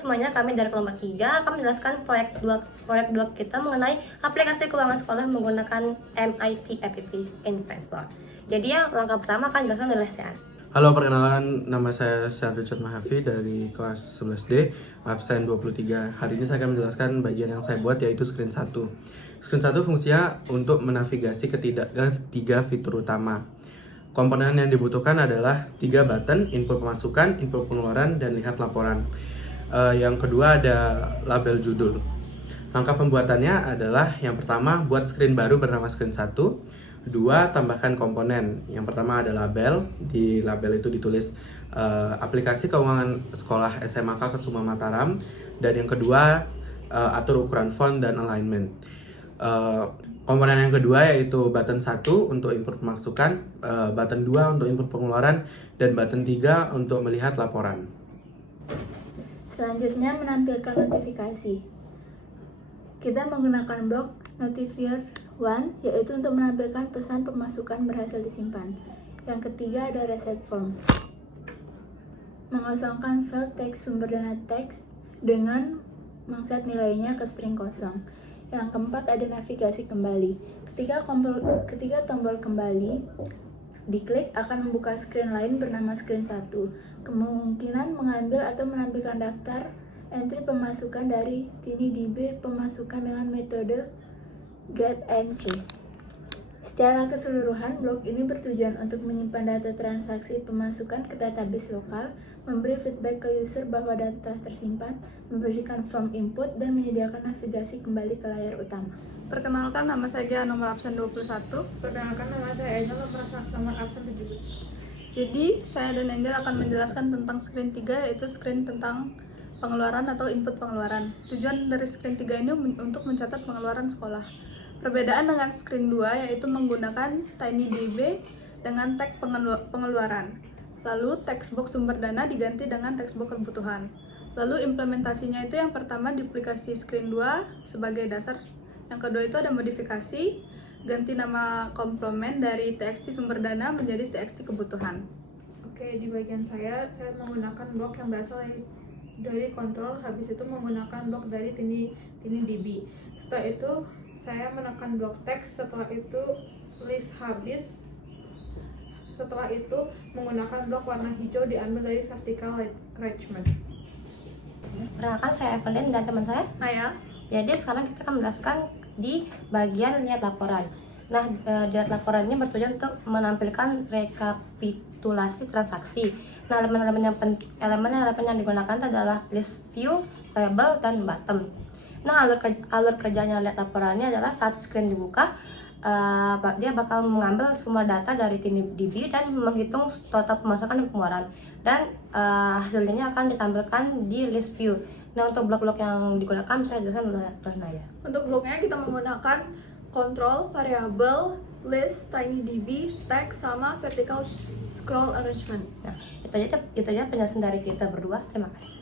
semuanya, kami dari kelompok 3 akan menjelaskan proyek 2 kita mengenai aplikasi keuangan sekolah menggunakan MIT APP Investor. Jadi yang langkah pertama akan dijelaskan oleh Sean. Halo, perkenalkan, nama saya Sean Richard Mahafi dari kelas 11D, absen 23. Hari ini saya akan menjelaskan bagian yang saya buat, yaitu screen 1. Screen 1 fungsinya untuk menavigasi ke 3 fitur utama. Komponen yang dibutuhkan adalah 3 button, input pemasukan, input pengeluaran, dan lihat laporan. Yang kedua ada label judul. Langkah pembuatannya adalah yang pertama, buat screen baru bernama screen 1. Kedua, tambahkan komponen. Yang pertama ada label. Di label itu ditulis aplikasi keuangan sekolah SMAK Kesuma Mataram. Dan yang kedua, atur ukuran font dan alignment. Komponen yang kedua yaitu button 1 untuk input pemasukan, button 2 untuk input pengeluaran, dan button 3 untuk melihat laporan. Selanjutnya menampilkan notifikasi. Kita menggunakan blok Notifier 1, yaitu untuk menampilkan pesan pemasukan berhasil disimpan. Yang ketiga ada reset form. Mengosongkan file teks sumber dana teks dengan mengset nilainya ke string kosong. Yang keempat ada navigasi kembali. Ketika tombol kembali diklik akan membuka screen lain bernama screen 1. Kemungkinan mengambil atau menampilkan daftar entry pemasukan dari TinyDB pemasukan dengan metode get entry. Secara keseluruhan, blok ini bertujuan untuk menyimpan data transaksi pemasukan ke database lokal, memberi feedback ke user bahwa data telah tersimpan, memberikan form input, dan menyediakan navigasi kembali ke layar utama. Perkenalkan, nama saya Gia, nomor absen 21. Perkenalkan, nama saya Angel, nomor absen 17. Jadi, saya dan Angel akan menjelaskan tentang screen 3, yaitu screen tentang pengeluaran atau input pengeluaran. Tujuan dari screen 3 ini untuk mencatat pengeluaran sekolah. Perbedaan dengan screen 2 yaitu menggunakan TinyDB dengan tag pengeluaran. Lalu text box sumber dana diganti dengan text box kebutuhan. Lalu implementasinya itu yang pertama duplikasi screen 2 sebagai dasar. Yang kedua itu ada modifikasi, ganti nama komplement dari TXT sumber dana menjadi TXT kebutuhan. Oke, di bagian saya menggunakan blok yang berasal dari kontrol, habis itu menggunakan blok dari TinyDB. Setelah itu saya menekan blok teks, setelah itu list habis, setelah itu menggunakan blok warna hijau diambil dari vertical arrangement. Perkenalkan, saya Evelyn dan teman saya Naya. Jadi sekarang kita akan menjelaskan di bagian lihat laporan. Nah, lihat laporan ini bertujuan untuk menampilkan rekapitulasi transaksi. Nah, elemen yang digunakan adalah list view, label, dan button. Nah, alur kerjanya lihat laporannya adalah saat screen dibuka, dia bakal mengambil semua data dari TinyDB dan menghitung total pemasukan dan pengeluaran, dan hasilnya akan ditampilkan di list view. Nah, untuk blok-blok yang digunakan saya jelaskan oleh Naya. Untuk bloknya kita menggunakan control, variable, list, TinyDB, text, sama vertical scroll arrangement. Nah, itu aja penjelasan dari kita berdua. Terima kasih.